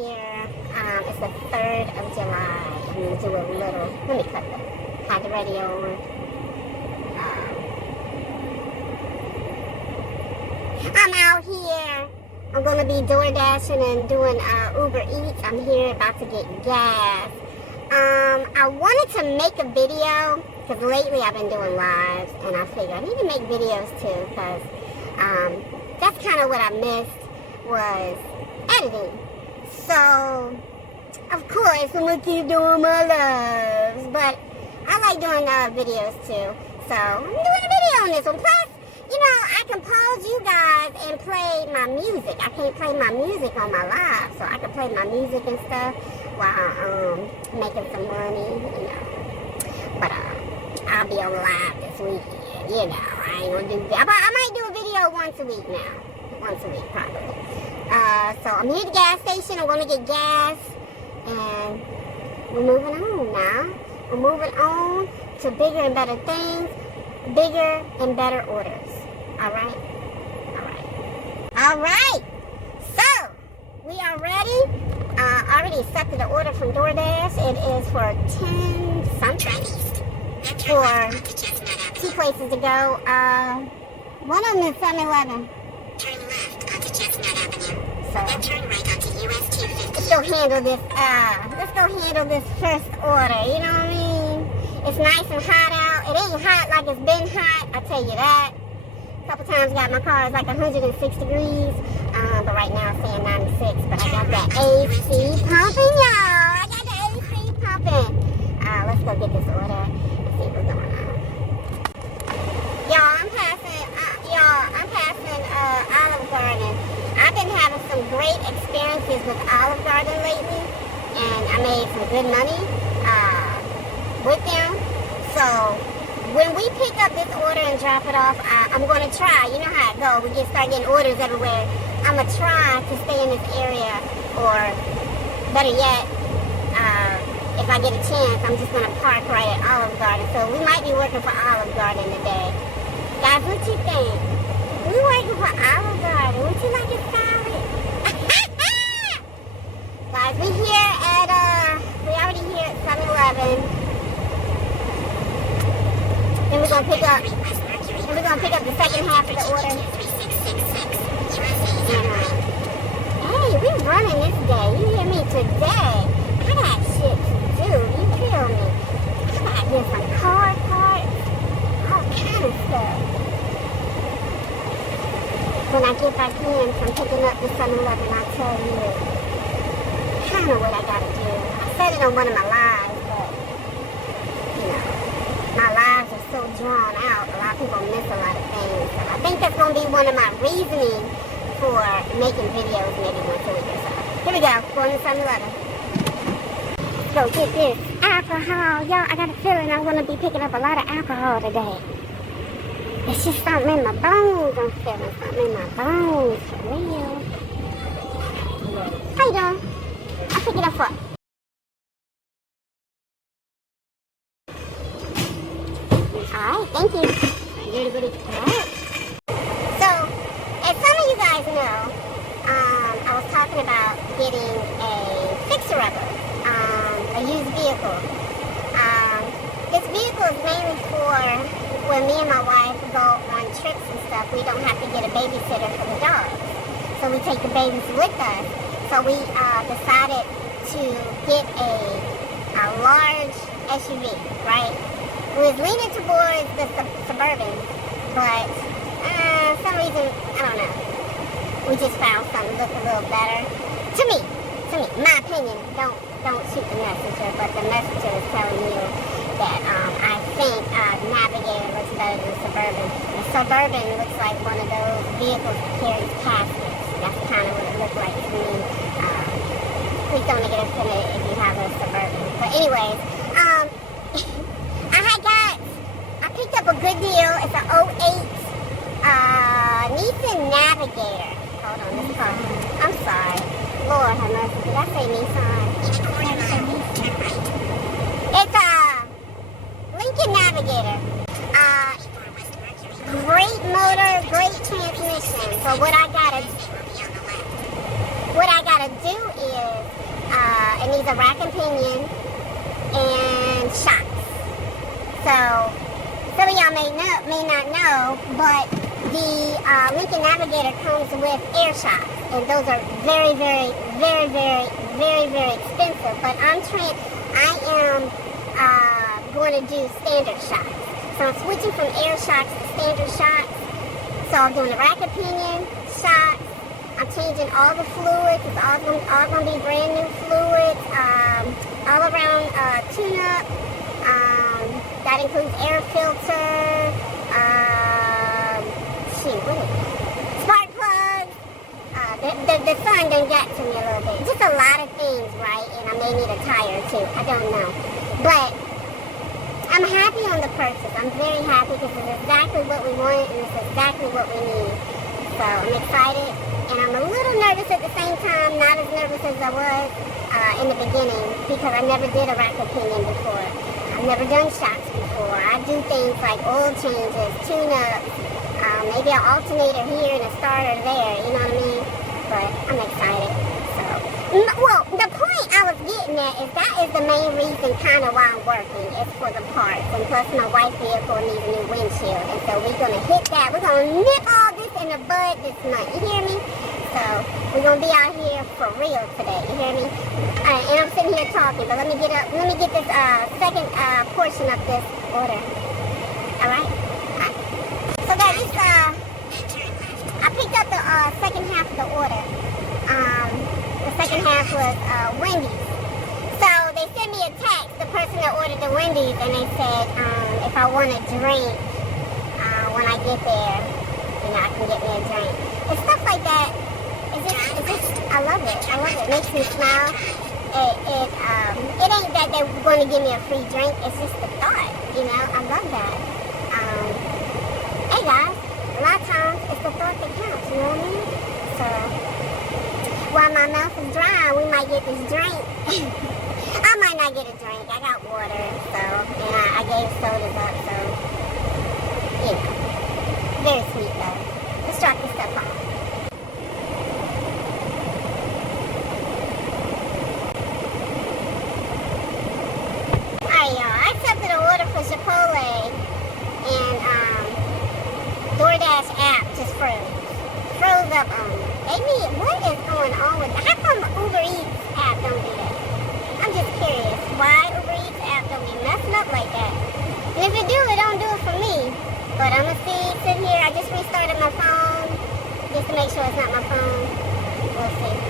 here. It's the 3rd of July. I'm going to do a little, let me cut the, had the radio on. I'm out here. I'm going to be Doordashing and doing Ubereats. I'm here about to get gas. I wanted to make a video because lately I've been doing lives, and I figured I need to make videos too because that's kind of what I missed was editing. So, of course, I'm going to keep doing my lives, but I like doing videos too. So, I'm doing a video on this one. Plus, you know, I can pause you guys and play my music. I can't play my music on my live, so I can play my music and stuff while making some money, you know. But I'll be on live this weekend, you know. I ain't gonna do that. I might do a video once a week now. Once a week, probably. So I'm here at the gas station. I'm gonna get gas, and we're moving on now. We're moving on to bigger and better things, bigger and better orders. All right? All right. All right. So, we are ready. Already accepted the order from Doordash. It is for 10 something. For 2 places to go. One of them is 7-Eleven. Turn left onto Chestnut Avenue. So, Then turn right onto US 250. let's go handle this. Let's go handle this first order. You know what I mean? It's nice and hot out. It ain't hot like it's been hot, I tell you that. A couple times got my car, it's like 106 degrees. But right now it's saying 96. But I got that AC pumping, y'all. I got the AC pumping. Let's go get this order and see what's going on. Y'all, I'm passing Olive Garden. I've been having some great experiences with Olive Garden lately. And I made some good money with them. So when we pick up this order and drop it off, I'm going to try. You know how it goes. We start getting orders everywhere. I'm going to try to stay in this area, or better yet, if I get a chance, I'm just going to park right at Olive Garden. So we might be working for Olive Garden today. Guys, what you think? We working for Olive Garden. Would you like it solid? Guys, we already here at 7-Eleven. Then we're gonna pick up the second half of the order. Hey, we're running this day. You hear me? Today, I got shit to do. You feel me? I gotta get some car parts, all kind of stuff. When I get back in from picking up the 7-Eleven, I'll tell you kind of what I gotta do. I said it on one of my lives, but you know, my lives are so drawn out. A lot of people miss a lot of things. So I think that's going to be one of my reasoning for making videos maybe once a week or so. Here we go. Going to 7-Eleven. Let's go get this alcohol. Y'all, I got a feeling I'm going to be picking up a lot of alcohol today. It's just something in my bones. I'm feeling something in my bones. For real. How you doing? I'll pick it up for... Alright, thank you. Alright. So, as some of you guys know, I was talking about getting a fixer-upper, a used vehicle. This vehicle is mainly for when me and my wife go on trips and stuff. We don't have to get a babysitter for the dogs. So we take the babies with us. So we decided to get a large SUV, right? We was leaning towards the Suburban, but some reason, I don't know. We just found something look a little better. To me, my opinion. Don't shoot the messenger, but the messenger is telling you that I think Navigator looks better than Suburban. The Suburban looks like one of those vehicles that carries caskets. That's kind of what it looked like to me. Please don't get offended if you have a Suburban. But anyways, I picked up a good deal. It's an 08 Nissan Navigator. Hold on, this car. I'm sorry. Lord have mercy. Did I say Nissan? It's a Lincoln Navigator. Great motor, great transmission. So what I gotta do is carries a rack and pinion and shocks. So some of y'all may not know, but the Lincoln Navigator comes with air shocks, and those are very, very, very, very, very, very expensive. But I am going to do standard shocks. So I'm switching from air shocks to standard shocks. So I'm doing the rack and pinion shocks. I'm changing all the fluids. It's all going to be brand new fluids. All around tune-up. That includes air filter. Spark plugs. The sun done got to me a little bit. Just a lot of things, right? And I may need a tire too. I don't know. But I'm happy on the purchase. I'm very happy because it's exactly what we want and it's exactly what we need. So I'm excited and I'm a little nervous at the same time. Not as nervous as I was in the beginning because I never did a rack opinion before. I've never done shocks before. I do things like oil changes, tune-ups, maybe an alternator here and a starter there, you know what I mean? But I'm excited. So, well, the point I was getting at is that is the main reason kind of why I'm working. It's for the parts. And plus my wife's vehicle needs a new windshield. And so we're going to hit that. We're going to nip all this in the bud this month. You hear me? So we're going to be out here for real today. You hear me? And I'm sitting here talking. But let me get this second portion of this order. All right? So guys, this, I picked up the second half of the order. The second half was Wendy's. So they sent me a text, the person that ordered the Wendy's, and they said if I want a drink when I get there, you know, I can get me a drink. And stuff like that. I love it. I love it. It makes me smile. It ain't that they're going to give me a free drink. It's just the thought, you know. I love that. Hey guys, a lot of times it's the thought that counts, you know what I mean? So, while my mouth is dry, we might get this drink. I might not get a drink. I got water, so, and I gave sodas up, so, you know, very sweet though. Let's drop this stuff off. Alright y'all, I accepted an order for Chipotle, and Doordash app just froze up on me. What is going on with that? How come Ubereats app don't do that? I'm just curious. Why Ubereats app don't be messing up like that? And if it do, it don't do it for me. But I'm gonna sit here. I just restarted my phone just to make sure it's not my phone. We'll see.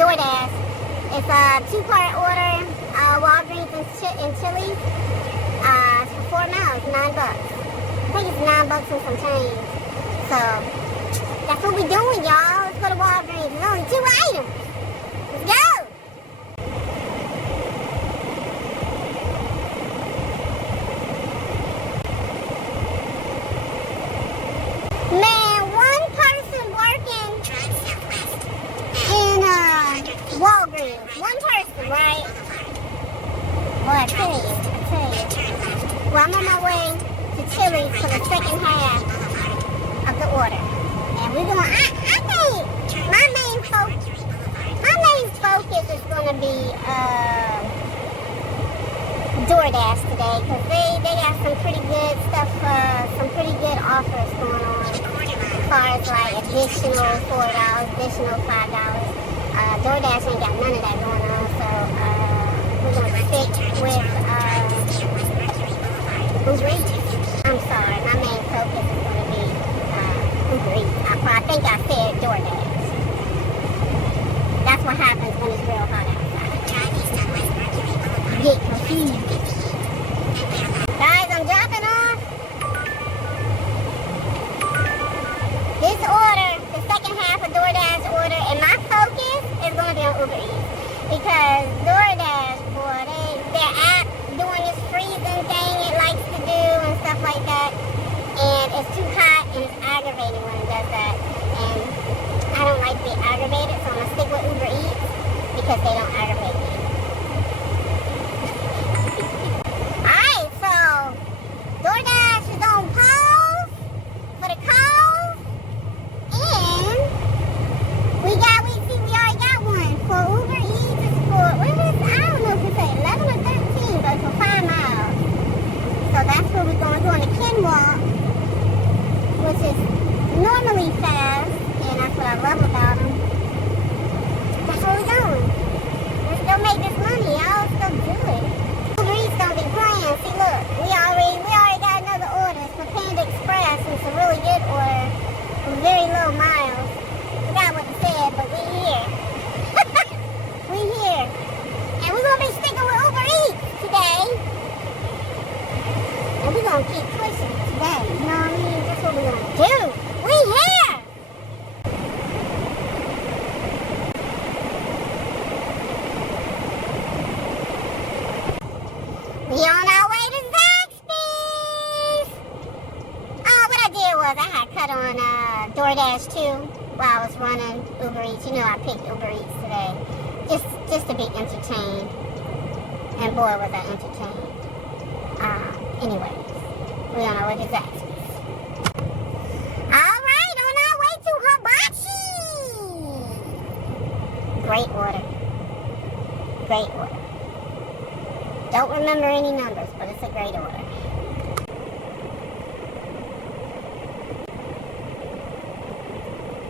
Doordash. It's a 2-part order, Walgreens and Chili's. It's for 4 miles, $9. I think it's $9 and some change. So that's what we doing, y'all. Let's go to Walgreens. There's only 2 items. Let's go. Man, one person working in Walgreens. One person, right? Well, I tell you. Well, I'm on my way to Chili's for the second half of the order. And we're going, I think my main focus is going to be Doordash today because they got some pretty good stuff, some pretty good offers going on as far as like additional $4, additional $5. Doordash ain't got none of that going on, so we're going to stick with Ubereats. I'm sorry, my main focus is going to be Ubereats. I think I said Doordash. That's what happens when it's real hot outside. Get confused. Guys, I'm dropping off this order, the second half of Doordash order, and my focus is going to be on Ubereats. Because Doordash, boy, their app doing this freezing thing it likes to do and stuff like that. And we're gonna keep pushing it today. You know what I mean? That's what we're gonna do. We here! We on our way to Zaxby's! What I did was I had cut on Doordash too while I was running Ubereats. You know I picked Ubereats today. Just to be entertained. And boy was I entertained. Anyways, we on our way to Zaxby's. Alright, on our way to Hibachi! Great order. Great order. Don't remember any numbers, but it's a great order.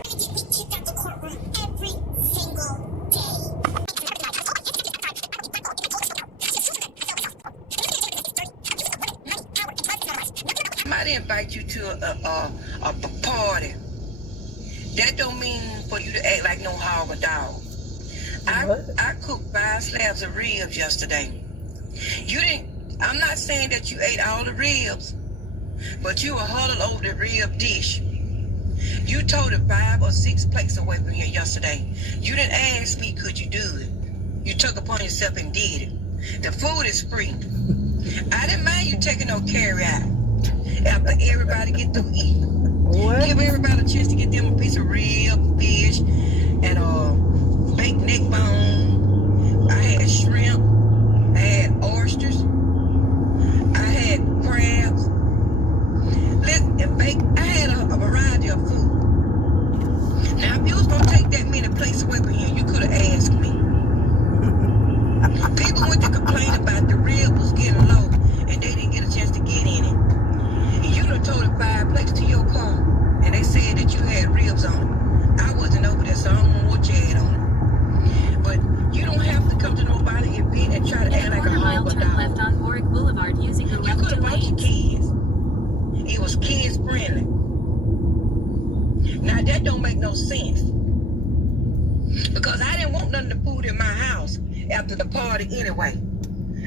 Get me kicked out the courtroom every single day. Somebody invite you to a party. That don't mean for you to act like no hog or dog. I cooked 5 slabs of ribs yesterday. You didn't. I'm not saying that you ate all the ribs, but you were huddled over the rib dish. You toted 5 or 6 plates away from here yesterday. You didn't ask me, could you do it? You took upon yourself and did it. The food is free. I didn't mind you taking no carry out after everybody get through eating. What? Give everybody a chance to get them a piece of rib, fish, and baked neck bone. I had shrimp. I had oysters. I had crabs. And baked. I had a variety of food. Now, if you was gonna take that many plates away from here, you could have asked me. People went to complain about the rib was getting low, and they didn't get a chance to get in it. And you done toted 5 plates to your car, and they said that you had ribs on it. I wasn't over there, so I don't know what you had on it. But you don't have to come to nobody's event and try to act like a hog or turn dog. left on Warwick Boulevard using the You left could two have brought your lanes. kids. It was kids friendly. Now that don't make no sense. Because I didn't want none of the food in my house after the party anyway.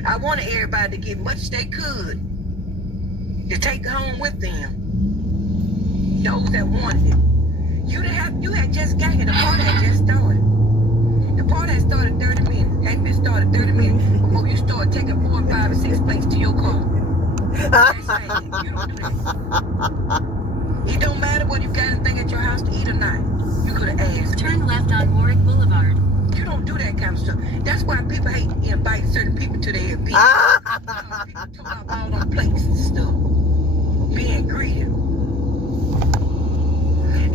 I wanted everybody to get much they could to take home with them. Those that wanted it. You had just got here. The party had just started. The party had started 30 minutes. Had been started 30 minutes before you started taking 4, 5, and 6 plates to your car. That's right. You don't do that. It don't matter whether you got anything at your house to eat or not. You could have asked. Turn left on Warwick Boulevard. You don't do that kind of stuff. That's why people hate inviting certain people to their events. People talk about all them plates and stuff. Being greedy.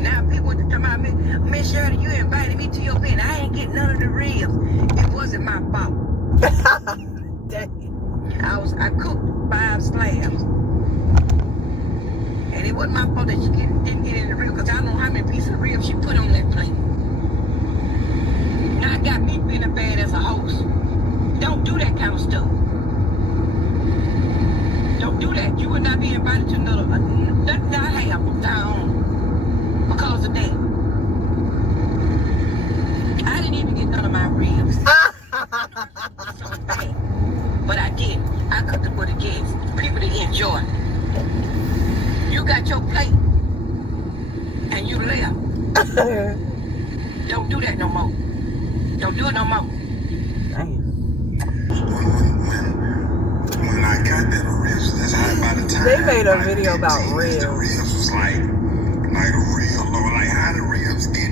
Now people talking about me, Miss Shirley, you invited me to your event. I ain't getting none of the ribs. It wasn't my fault. I cooked 5 slabs. And it wasn't my fault that you didn't get any ribs, because I don't know how many pieces of ribs she put on that plate. Now it got me feeling bad as a host. Don't do that kind of stuff. Don't do that. You would not be invited to another, nothing I have from down because of that. I didn't even get none of my ribs. But I did. I cooked it for the kids, people to enjoy. You got your plate and you left. Don't do that no more. Don't do it no more. When I got that ribs, that's how by the time They made a video about ribs. The ribs was like real low. Like how the ribs get,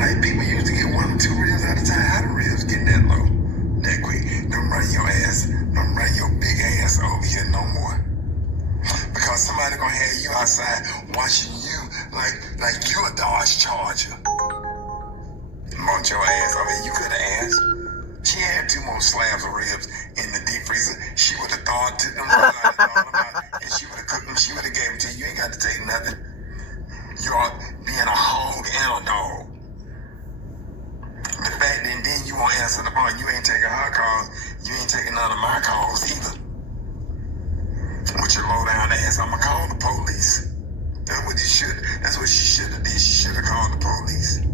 like people used to get 1 or 2 ribs at a time. How the ribs get that low, that quick? Don't run your ass, don't run your big ass over here no more. Because somebody gonna have you outside watching you like you a Dodge Charger. Want your ass over here. You could have asked. She had 2 more slabs of ribs in the deep freezer. She would have thawed to them and she would have cooked them. She would have gave them to you. You ain't got to take nothing. You are being a hog and a dog. The fact that then you won't answer the phone. You ain't taking her calls. You ain't taking none of my calls either. With your low down ass, I'ma call the police. That's what you should. That's what she should have did. She should have called the police.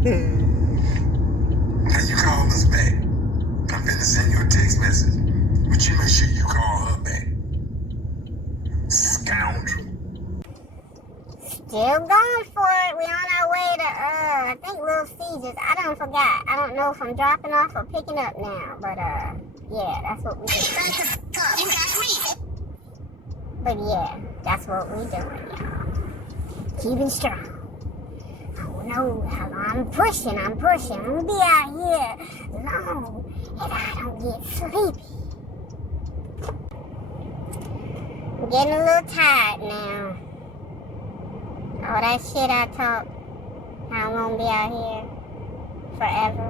Now you call us back. I'm finna send you a text message, but you make sure you call her back. Still going for it. We on our way to, I think Little Caesars. I done forgot. I don't know if I'm dropping off or picking up now. But, yeah, that's what we doing. You got me. But, yeah, that's what we doing, y'all. Keeping strong. Oh, no, I'm pushing. I'm gonna be out here long and I don't get sleepy. I'm getting a little tired now. All that shit I talk, how I'm gonna be out here forever.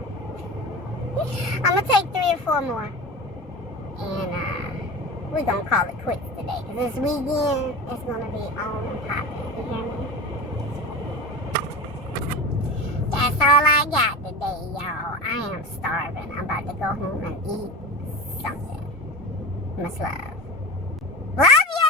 I'm gonna take 3 or 4 more. And we're gonna call it quits today. Cause this weekend, it's gonna be on and popping. You hear me? That's all I got today, y'all. I am starving. I'm about to go home and eat something. Much love. Love ya!